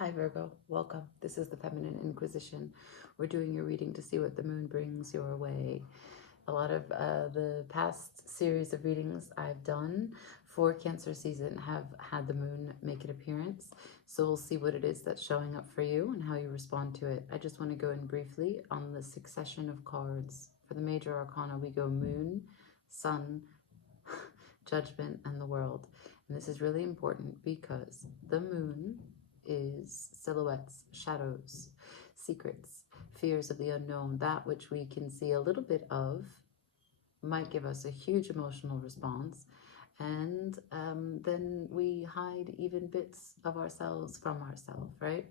Hi Virgo, welcome. This is the Feminine Inquisition. We're doing your reading to see what the moon brings your way. A lot of the past series of readings I've done for Cancer season have had the moon make an appearance. So we'll see what it is that's showing up for you and how you respond to it. I just want to go in briefly on the succession of cards. For the major arcana, we go moon, sun, judgment, and the world. And this is really important because the moon is silhouettes, shadows, secrets, fears of the unknown. That which we can see a little bit of might give us a huge emotional response, and then we hide even bits of ourselves from ourselves, right?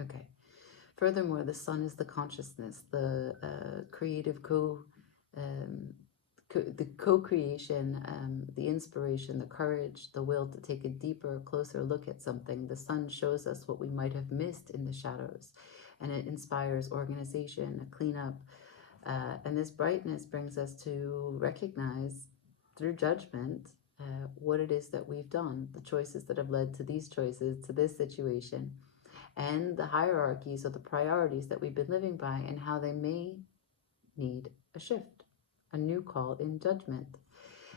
Okay. Furthermore, the sun is the consciousness, the creative the co-creation, the inspiration, the courage, the will to take a deeper, closer look at something. The sun shows us what we might have missed in the shadows, and it inspires organization, a cleanup. And this brightness brings us to recognize through judgment what it is that we've done, the choices that have led to these choices, to this situation, and the hierarchies or the priorities that we've been living by, and how they may need a shift, a new call in judgment.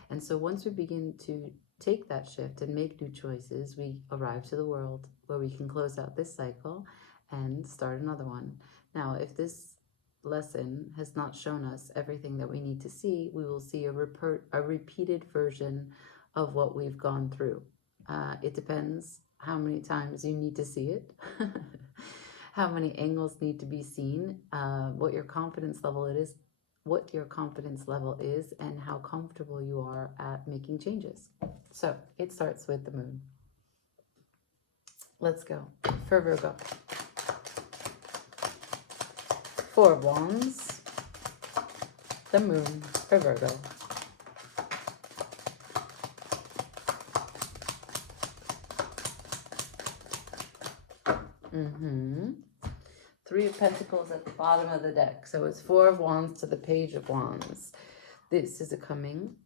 And so once we begin to take that shift and make new choices, we arrive to the world where we can close out this cycle and start another one. Now, if this lesson has not shown us everything that we need to see, we will see a repeated version of what we've gone through. It depends how many times you need to see it, how many angles need to be seen, what your confidence level is, and how comfortable you are at making changes. So it starts with the moon. Let's go for Virgo. Four of Wands, the moon for Virgo. Three of Pentacles at the bottom of the deck. So it's Four of Wands to the Page of Wands. This is a coming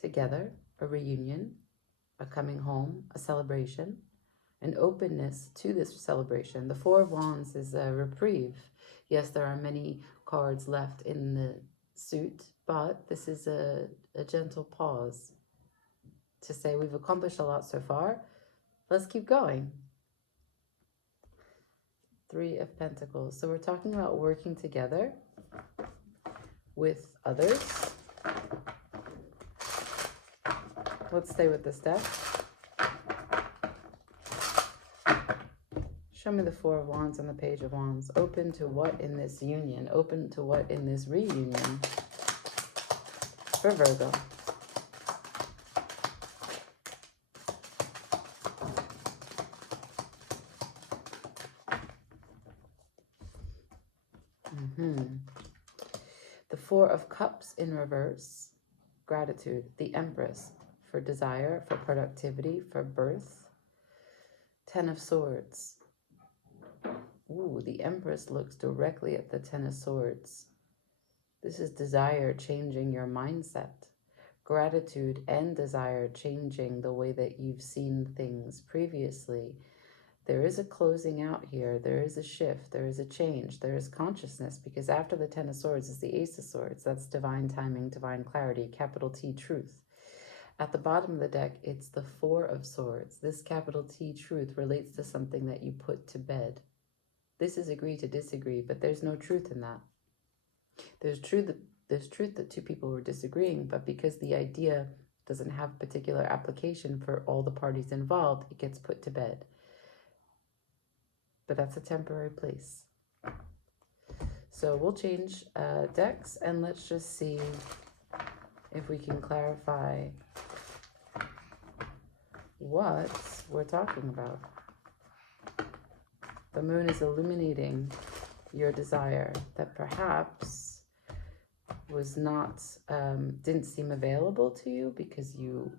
together, a reunion, a coming home, a celebration, an openness to this celebration. The Four of Wands is a reprieve. Yes, there are many cards left in the suit, but this is a gentle pause to say we've accomplished a lot so far. Let's keep going. Three of Pentacles. So we're talking about working together with others. Let's stay with this deck. Show me the Four of Wands and the Page of Wands. Open to what in this union? Open to what in this reunion? For Virgo. The Four of Cups in reverse. Gratitude. The Empress. For desire, for productivity, for birth. Ten of Swords. Ooh, the Empress looks directly at the Ten of Swords. This is desire changing your mindset. Gratitude and desire changing the way that you've seen things previously. There is a closing out here. There is a shift. There is a change. There is consciousness, because after the Ten of Swords is the Ace of Swords. That's divine timing, divine clarity, capital T, truth. At the bottom of the deck, it's the Four of Swords. This capital T truth relates to something that you put to bed. This is agree to disagree, but there's no truth in that. There's truth that two people were disagreeing, but because the idea doesn't have particular application for all the parties involved, it gets put to bed. But that's a temporary place. So we'll change decks, and let's just see if we can clarify what we're talking about. The moon is illuminating your desire that perhaps was not, didn't seem available to you because you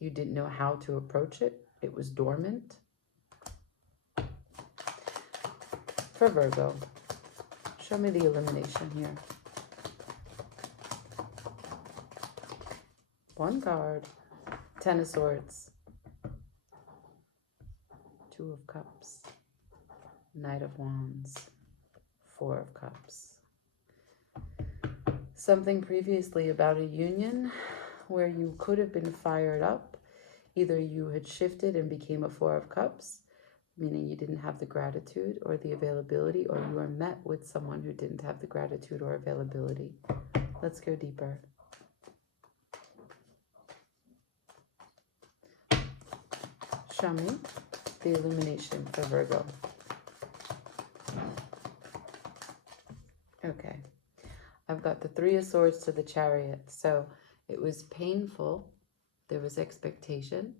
didn't know how to approach it. It was dormant. For Virgo, show me the illumination here. One card, Ten of Swords. Two of Cups, Knight of Wands, Four of Cups. Something previously about a union where you could have been fired up. Either you had shifted and became a Four of Cups, meaning you didn't have the gratitude or the availability, or you were met with someone who didn't have the gratitude or availability. Let's go deeper. Show me the illumination for Virgo. Okay. I've got the Three of Swords to the Chariot. So it was painful. There was expectation.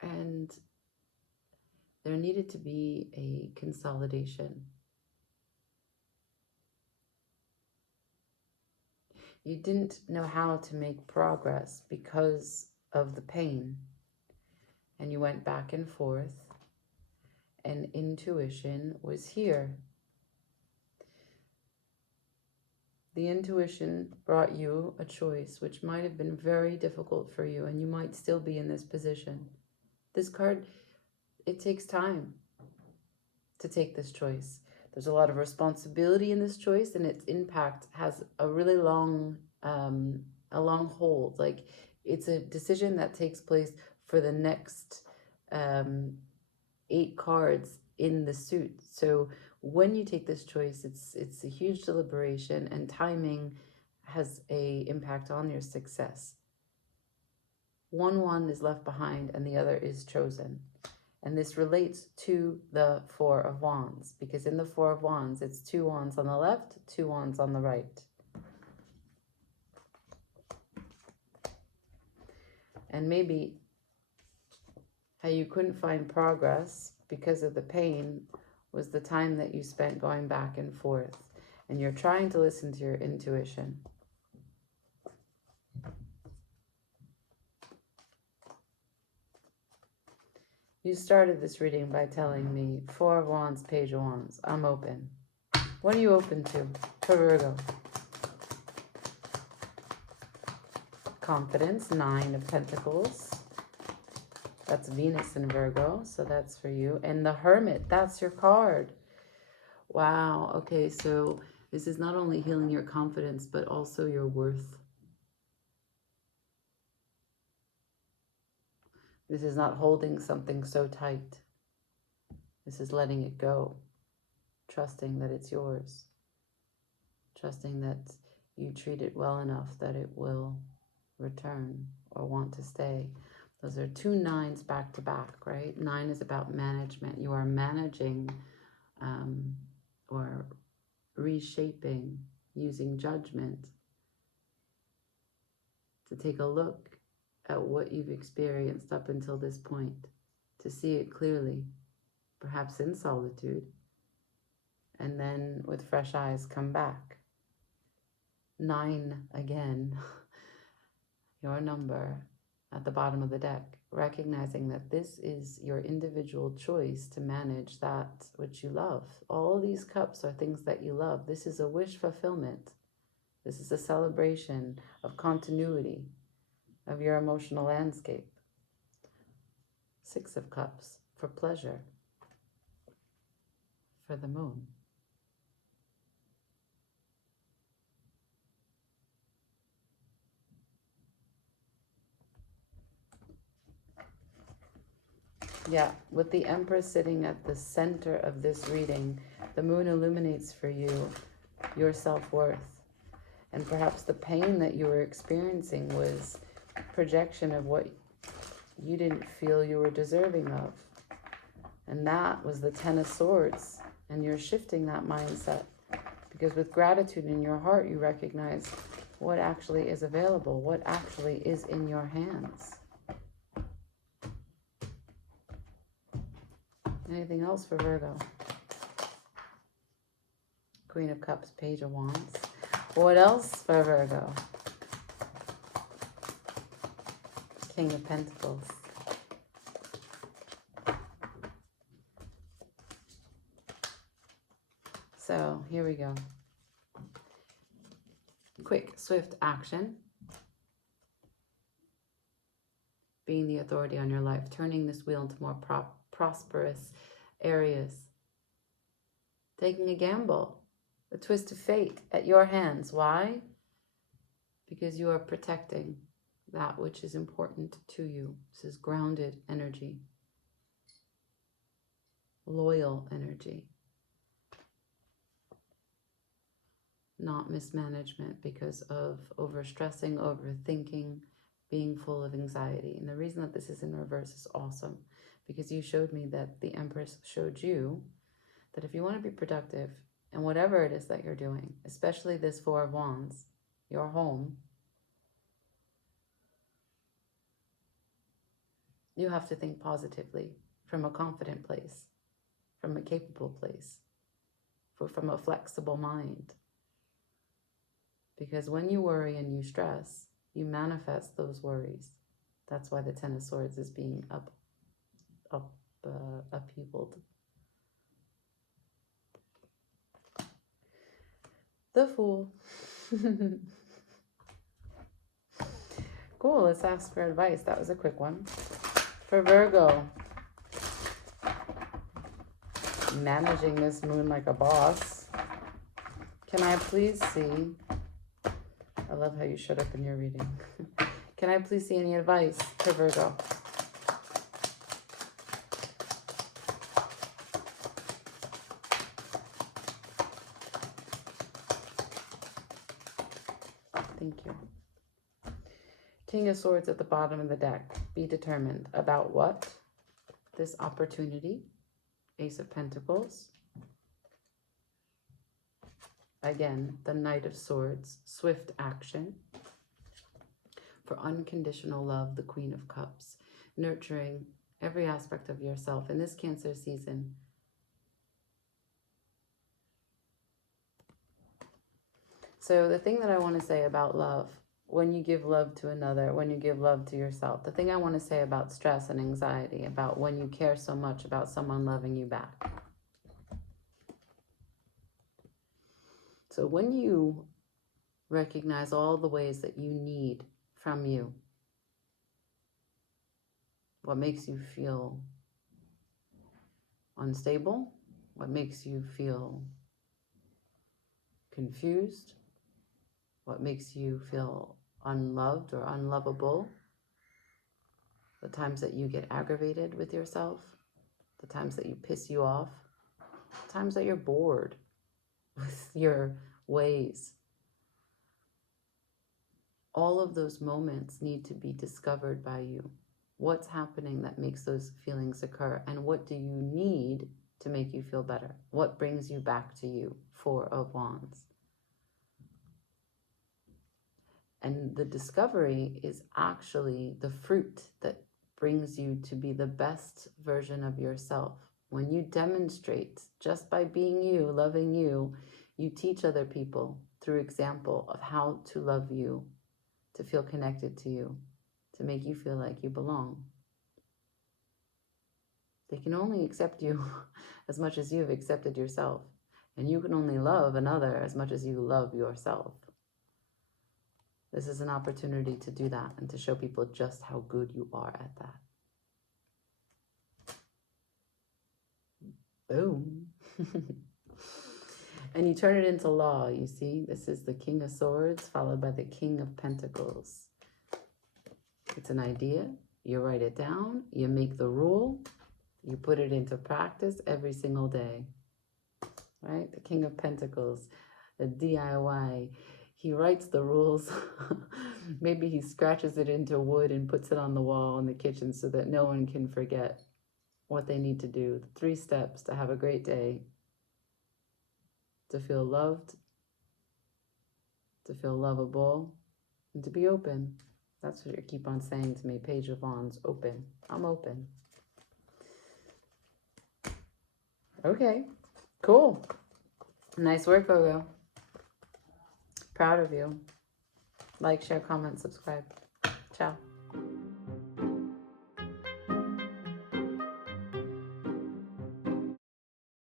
And there needed to be a consolidation. You didn't know how to make progress because of the pain. And you went back and forth. And intuition was here. The intuition brought you a choice, which might have been very difficult for you, and you might still be in this position. This card, it takes time to take this choice. There's a lot of responsibility in this choice, and its impact has a really long hold. Like, it's a decision that takes place for the next 8 cards in the suit. So when you take this choice, it's a huge deliberation, and timing has a impact on your success. One is left behind and the other is chosen. And this relates to the Four of Wands, because in the Four of Wands, it's 2 wands on the left, 2 wands on the right. And maybe how you couldn't find progress because of the pain was the time that you spent going back and forth. And you're trying to listen to your intuition. You started this reading by telling me, Four of Wands, Page of Wands. I'm open. What are you open to for Virgo? Confidence, 9 of Pentacles. That's Venus in Virgo, so that's for you. And the Hermit, that's your card. Wow, okay, so this is not only healing your confidence, but also your worth. This is not holding something so tight. This is letting it go, trusting that it's yours, trusting that you treat it well enough that it will return or want to stay. Those are 2 9s back to back, right? 9 is about management. You are managing or reshaping, using judgment to take a look at what you've experienced up until this point, to see it clearly, perhaps in solitude, and then with fresh eyes come back. 9 again, your number at the bottom of the deck, recognizing that this is your individual choice to manage that which you love. All these cups are things that you love. This is a wish fulfillment. This is a celebration of continuity of your emotional landscape. 6 of Cups for pleasure, for the moon. Yeah, with the Empress sitting at the center of this reading, the moon illuminates for you your self-worth. And perhaps the pain that you were experiencing was projection of what you didn't feel you were deserving of. And that was the 10 of Swords. And you're shifting that mindset. Because with gratitude in your heart, you recognize what actually is available, what actually is in your hands. Anything else for Virgo? Queen of Cups, Page of Wands. What else for Virgo? King of Pentacles. So here we go. Quick, swift action. being the authority on your life, turning this wheel into more prosperous areas, taking a gamble, a twist of fate at your hands. Why? Because you are protecting that which is important to you. This is grounded energy, loyal energy, not mismanagement because of overstressing, overthinking, being full of anxiety. And the reason that this is in reverse is awesome, because you showed me that the Empress showed you that if you want to be productive in whatever it is that you're doing, especially this Four of Wands, your home, you have to think positively from a confident place, from a capable place, from a flexible mind. Because when you worry and you stress, you manifest those worries. That's why the Ten of Swords is being upheavaled. The Fool. Cool, let's ask for advice. That was a quick one. For Virgo, managing this moon like a boss. Can I please see, I love how you showed up in your reading. Can I please see any advice for Virgo? Thank you. King of Swords at the bottom of the deck. Be determined. About what? This opportunity. Ace of Pentacles. Again, the Knight of Swords. Swift action. For unconditional love, the Queen of Cups. Nurturing every aspect of yourself in this Cancer season. So the thing that I want to say about love, when you give love to another, when you give love to yourself, the thing I want to say about stress and anxiety, about when you care so much about someone loving you back. So when you recognize all the ways that you need from you, what makes you feel unstable, what makes you feel confused, what makes you feel unloved or unlovable, the times that you get aggravated with yourself, the times that you piss you off, the times that you're bored with your ways. All of those moments need to be discovered by you. What's happening that makes those feelings occur, and what do you need to make you feel better? What brings you back to you? Four of Wands. And the discovery is actually the fruit that brings you to be the best version of yourself. When you demonstrate, just by being you, loving you, you teach other people through example of how to love you, to feel connected to you, to make you feel like you belong. They can only accept you as much as you've accepted yourself. And you can only love another as much as you love yourself. This is an opportunity to do that and to show people just how good you are at that. Boom. And you turn it into law, you see? This is the King of Swords followed by the King of Pentacles. It's an idea. You write it down. You make the rule. You put it into practice every single day. Right? The King of Pentacles, the DIY. He writes the rules. Maybe he scratches it into wood and puts it on the wall in the kitchen so that no one can forget what they need to do. The 3 steps to have a great day. To feel loved, to feel lovable, and to be open. That's what you keep on saying to me, Page of Wands, open. I'm open. Okay, cool. Nice work, Virgo. Proud of you. Like, share, comment, subscribe. Ciao.